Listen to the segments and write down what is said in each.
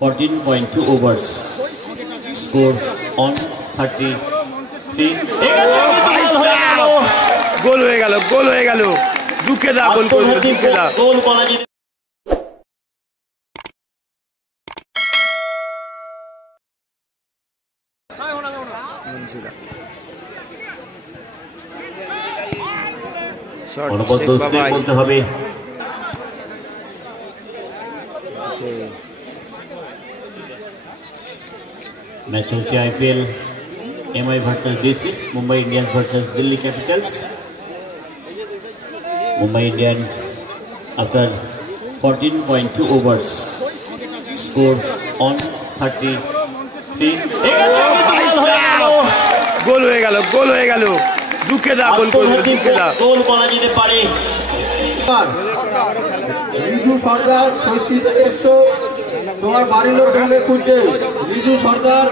14.2 overs. Score on 33. গোল হয়ে গেল দুঃখে দা গোল করে দিল দুঃখে দা গোল বলা যেতে অনবদ্য সেভ বলতে হবে। ম্যাচ চলছে IPL MI versus DC, Mumbai Indians versus Delhi Capitals. Mumbai Indian after 14.2 overs score on 33। গোল হয়ে গেল দুঃখে দা গোল করে দিল দুঃখে দা গোল বলা যেতে পারে। রিজু সরকার শৈশী থেকে এসছো, তোমার বাড়ির লোক তোমাকে খুঁজছে। রিজু সরকার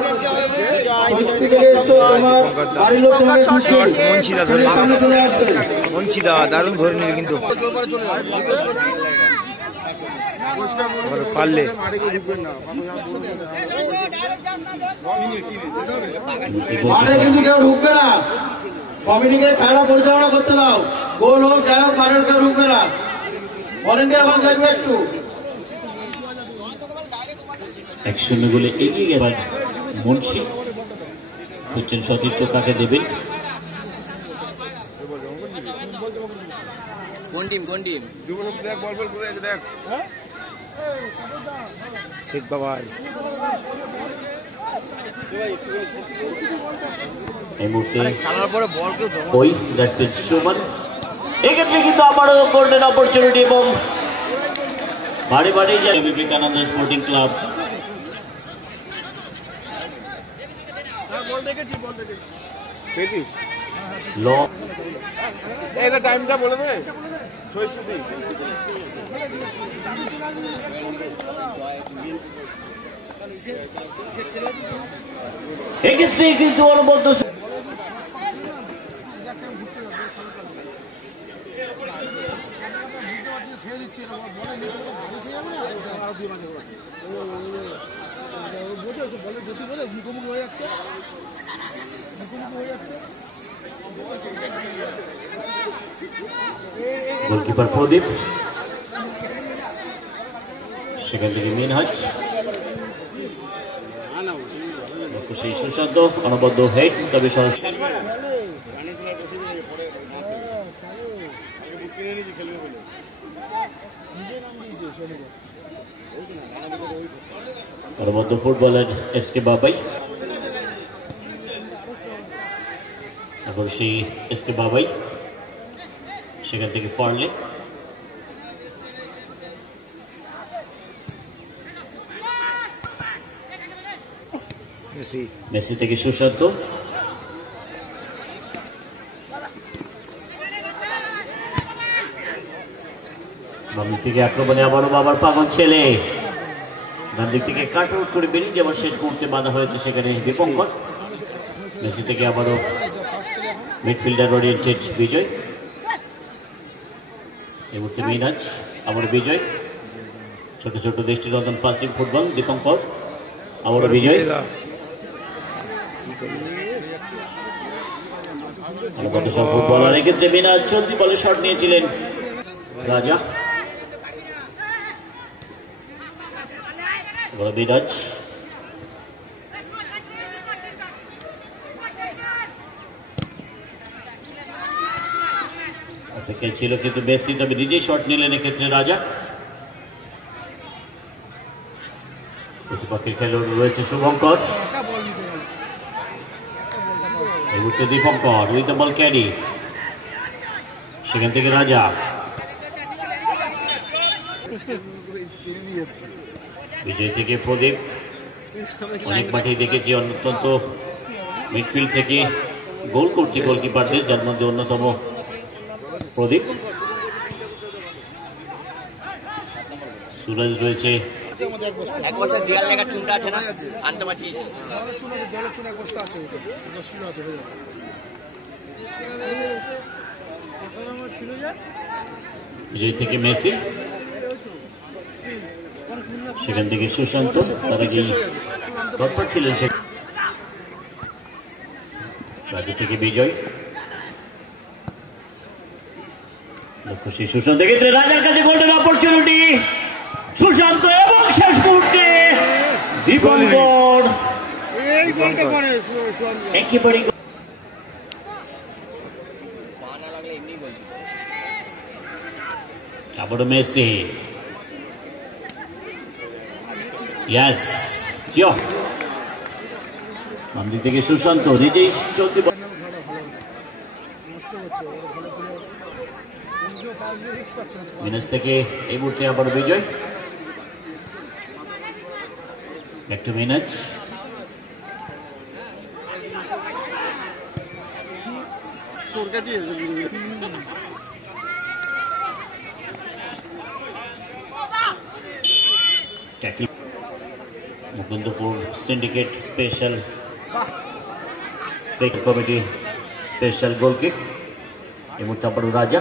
শৈশী থেকে এসছো, তোমার বাড়ির লোক তোমাকে খুঁজছে। সামনে চলে আসছে মনসিদা দারুণ ধরে নিল কিন্তু পারলে মাঠে কিন্তু কেউ ঢুকবে না, কমিটিকে খেলা পরিচালনা করতে দাও। গোল হোক যাই হোক মাঠের কেউ ঢুকবে না, ভলেন্টিয়ার ভালো থাকবে একটু। 1-0 গোলে এগিয়ে গেল মুন্সি। খুঁজছেন সতীর্থ কাকে দেবেন। শেখ বাবা এই মুহূর্তে ওই জাসপ্রীত সুমন। এক্ষেত্রে কিন্তু আবারও গোল্ডেন অপরচুনিটি এবং বাড়ি যায় বিবেকানন্দ স্পোর্টিং ক্লাব। টাইমটা বলে দেবে এক্ষেত্রে কিন্তু অনবদ্য গোলকিপার প্রদীপ, সেখান থেকে মিনহাজ, সেই সুশান্ত অনবদ্য হেড, তবে সরাসরি অনবদ্য ফুটবলার এসকে বাবাই। এখন সেই এসকে বাবাই, সেখান থেকে পারলে মেসি থেকে সুশান্ত। বাম দিক থেকে আক্রমণে আবারও বাবার পাগল ছেলে, ডান দিক থেকে কাট আউট করে বেরিয়ে যাবার শেষ মুহূর্তে বাধা হয়েছে সেখানে দীপঙ্কর। মেসি থেকে আবারও মিডফিল্ডার ওরিয়েন্টেড বিজয়। এই মুহূর্তে মিনহাজ, আবারও বিজয়। ছোট ছোট দৃষ্টিনন্দন পাসিং ফুটবল দীপঙ্কর, আবারও বিজয়। ফুটবলার এক্ষেত্রে মিনহাজ চলতি বলে শট নিয়েছিলেন রাজা। মিনহাজ অপেক্ষায় ছিল কিন্তু মেসি, তবে নিজেই শট নিলেন এক্ষেত্রে রাজা। প্রতিপক্ষের খেলোয়াড় রয়েছে শুভঙ্কর, এই মুহূর্তে Dipankar with the ball carry, সেখান থেকে রাজা। বিজয় থেকে প্রদীপ, অনেক মাঠেই দেখেছি অত্যন্ত মিডফিল্ড থেকে গোল করছে গোলকিপারদের, যার মধ্যে অন্যতম প্রদীপ। সুরজ রয়েছে, বিজয় থেকে মেসি, সেখান থেকে সুশান্ত, তার আগেই তৎপর ছিলেন সে রাজু থেকে বিজয়, লক্ষ্য সেই সুশান্ত ক্ষেত্রে রাজার কাছে গোল্ডেন অপরচুনিটি, সুশান্ত এবং শেষ মুহূর্তে দীপঙ্কর একেবারে আবারও মেসি, ইয়েস জিও, বাম দিক থেকে সুশান্ত নিজেই চলতে মিনাস থেকে এই মুহূর্তে আবার বিজয়, একটু মিনাজ Mukundapur syndicate special committee special goal kick, এই মুহূর্তে আবার রাজা,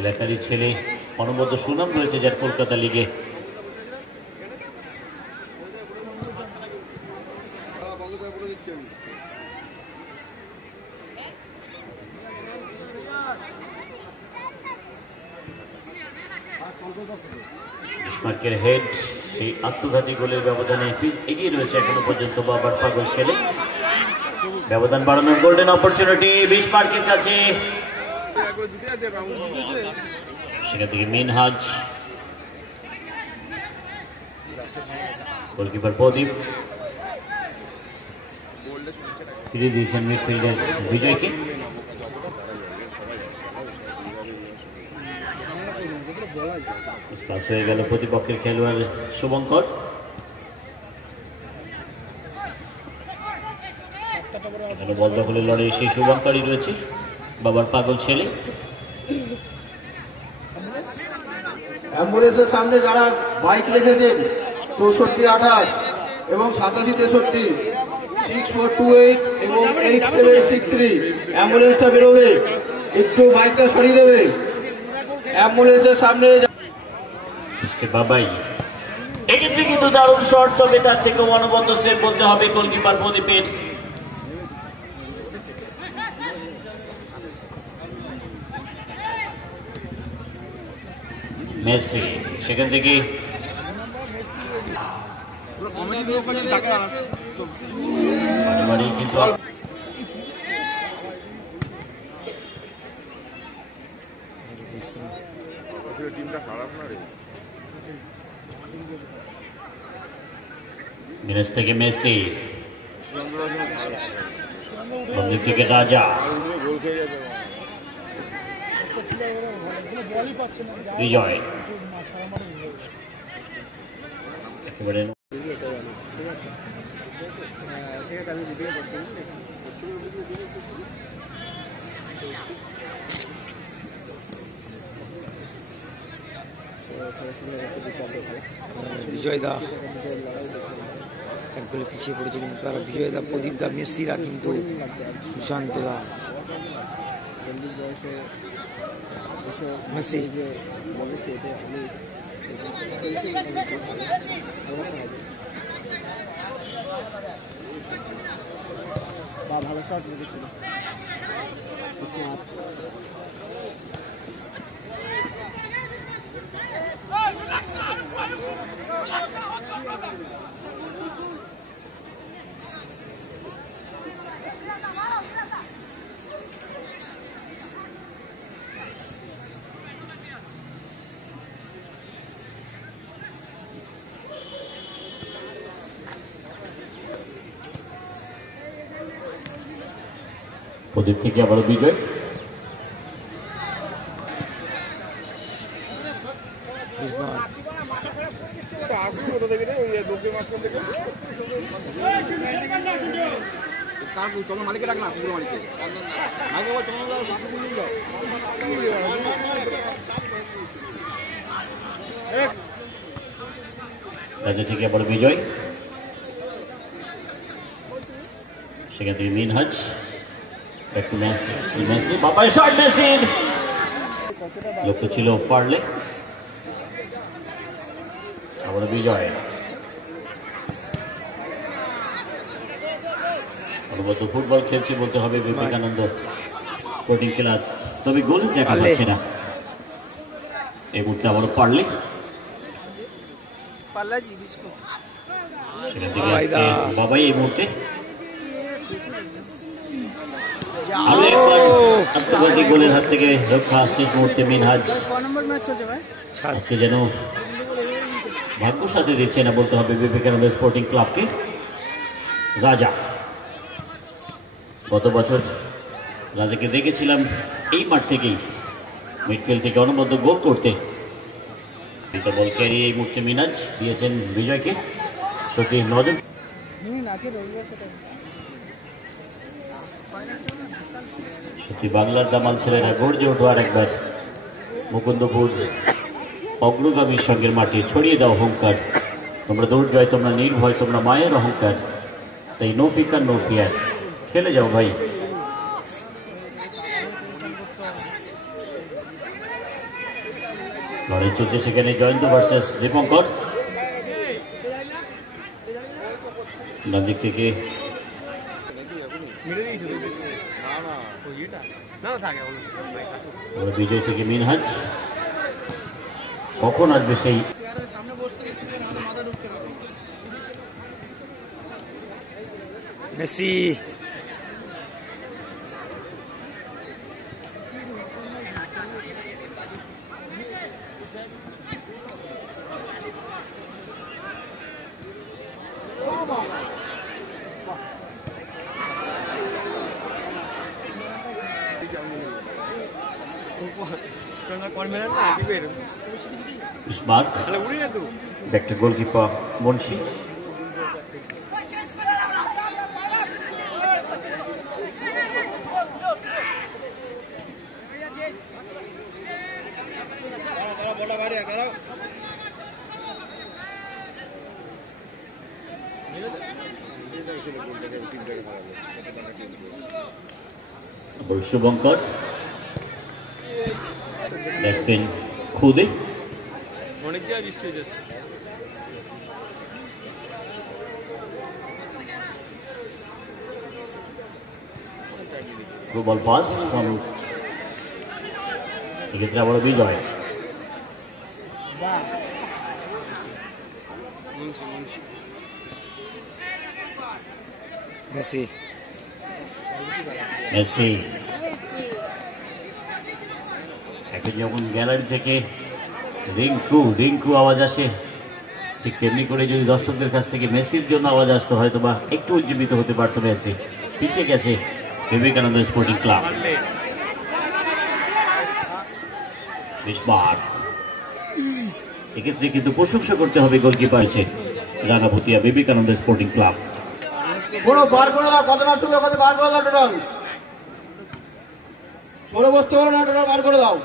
এলাকারই ছেলে, অনবদ্য সুনাম রয়েছে যার কলকাতা লিগে। বিসমার্কের হেড, সেই আত্মঘাতী গোলের ব্যবধানে এগিয়ে রয়েছে এখনো পর্যন্ত বাবার পাগল ছেলে। ব্যবধান বাড়ানোর গোল্ডেন অপরচুনিটি বিসমার্কের কাছে, সেখান থেকে মিনহাজ, গোলকিপার প্রদীপ ফিরিয়ে দিয়েছেন মিডফিল্ডার বিজয়কে। পাস হয়ে গেল প্রতিপক্ষের খেলোয়াড় শুভঙ্কর, এখানে বল দখলের লড়াই সেই শুভঙ্করই রয়েছে, বাবার পাগল ছেলে। অ্যাম্বুলেন্সের সামনে যারা বাইক রেখেছেন 6428 এবং 8763 6428 এবং 8763, অ্যাম্বুলেন্সটা বেরোবে, একটু বাইকটা সরিয়ে দেবে অ্যাম্বুলেন্সের সামনে। বাবাই এক্ষেত্রে কিন্তু দারুণ শট, তবে তার থেকে অনবদ্য সেভ বলতে হবে গোলকিপার প্রদীপের। মেসি সেখান থেকে কিন্তু মিনাস থেকে মেসি, বামদিক থেকে রাজা, বিজয় একেবারে বিজয় দা এক গোলে পিছিয়ে পড়েছে, কিন্তু তারা বিজয় দা, প্রদীপ দা, মেসিরা কিন্তু সুশান্ত দা, মেসি ভালো শট লেগেছিল। প্রদীপ থেকে আবারও বিজয়, রাজা থেকে আবার বিজয়, সেখান থেকে মিনহাজ, একটু মেসি বাবাই শট মেসির লক্ষ্য ছিল পারলে আবার বিজয় অনুগত ফুটবল খেলছে বলতে হবে বিবেকানন্দ স্পোর্টিং ক্লাব, তবে গোল দেখা যাচ্ছে না। এই মুহূর্তে আবারও পারলে সেখান থেকে আজকে বাবাই এই মুহূর্তে আরো একবার আত্মঘাতী গোলের হাত থেকে রক্ষা শেষ মুহূর্তে মিনহাজ আজকে যেন ভাগ্য সাথে দিচ্ছে না বলতে হবে বিবেকানন্দ স্পোর্টিং ক্লাবকে। রাজা গত বছর রাজাকে দেখেছিলাম এই মাঠ থেকেই মিডফিল্ড থেকে অনবদ্য গোল করতে। বল ক্যারি এই মুহূর্তে মিনহাজ দিয়েছেন বিজয়কে, সত্যি নজর সত্যি বাংলার দামাল ছেলেরা গর্জে ওঠার একবার মুকুন্দপুর অগ্রগামী সঙ্গের মাঠে ছড়িয়ে দাও অহংকার, তোমরা দৌড় জয়, তোমরা নির্ভয়, তোমরা মায়ের অহংকার, তাই নো ফিকার নো ফিয়ার, খেলে যাও ভাই। লড়াই চলছে সেখানে জয়ন্ত ভার্সেস দীপঙ্কর। ডান দিক থেকে বিজয় থেকে মিনহাজ, কখন আসবে সেই Messi smart back to goalkeeper Munshi. Shubhankar batsman খুদে বল পাস, এক্ষেত্রে আবার বিজয়। মেসি মেসি এখন যখন গ্যালারি থেকে রিঙ্কু রিঙ্কু আওয়াজ আসে, ঠিক তেমনি করে যদি দর্শকদের কাছ থেকে মেসির জন্য আওয়াজ আসতো হয়তো বা একটু উজ্জীবিত হতে পারতো। মেসি পিছিয়ে গেছে বিবেকানন্দ স্পোর্টিং ক্লাব। এক্ষেত্রে কিন্তু প্রশংসা করতে হবে গোলকিপার আছে রাঙাভুতিয়া বিবেকানন্দ স্পোর্টিং ক্লাব। বার করে দাও, কতটা শুরু কত বার করে দাও, টোটাল ষোলো বসতে পারো না, টোটাল বার করে দাও।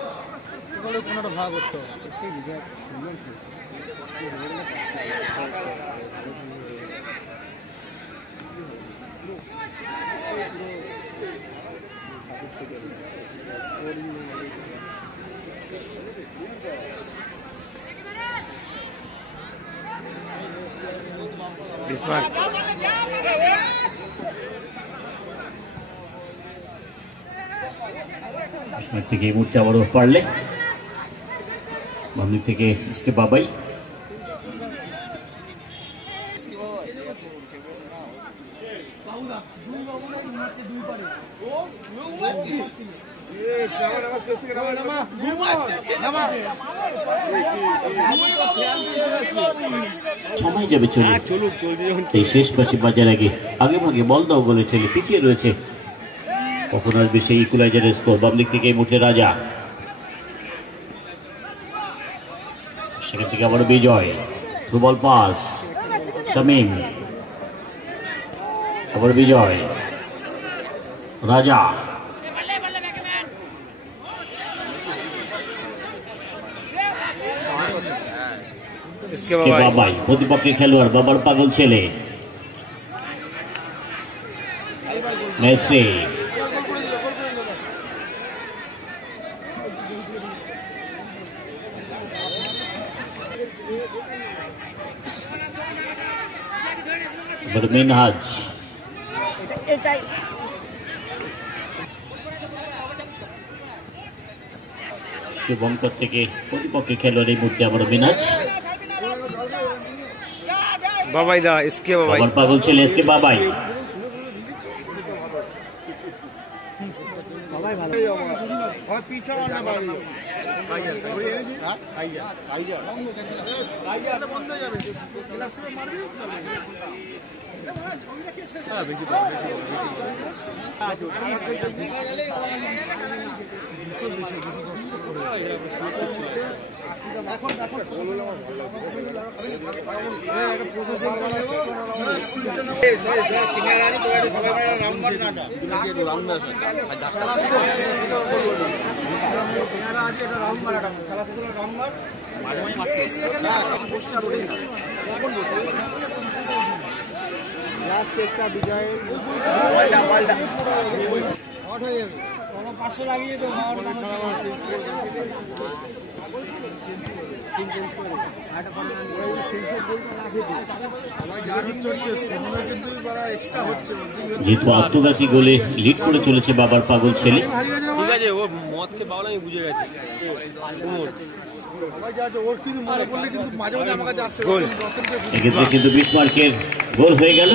ভাগ করতে হবে থেকে এই মুহূর্তে আবারও পারলে বাম দিক থেকে इसके বাবাই সময় যাবে চলে এই শেষ পাশে বাজার আগে আগে ভাগে বল দাও বলে ছেলে পিছিয়ে রয়েছে। কখন আসবে সেই ইকুয়ালাইজারের স্কোর? বাম দিক থেকে এই মুহূর্তে রাজা, সেখান থেকে আবার বিজয়, বল পাস শামীম, আবার বিজয়, রাজা, বাবাই প্রতিপক্ষের খেলোয়াড়, বাবার পাগল ছেলে মেসি, মিনহাজ শুভঙ্কর থেকে প্রতিপক্ষে খেলোয়াড় এই মুহূর্তে আবারও মিনহাজ। বাবাই দা এসকে বাবাই, বাবার পাগল ছেলে এসকে বাবাই। চেষ্টা বিজয় পাঁচশো লাগিয়ে তো যেহেতু আত্মঘাতী গোলে লিড করে চলেছে বাবার পাগল ছেলে, ঠিক আছে, ও মদ খেয়ে পাগল আমি বুঝে গেছি। ওর কিন্তু মনে করলে কিন্তু মাঝে মাঝে আমার কাছে আসছে। এক্ষেত্রে কিন্তু বিসমার্কের গোল হয়ে গেল।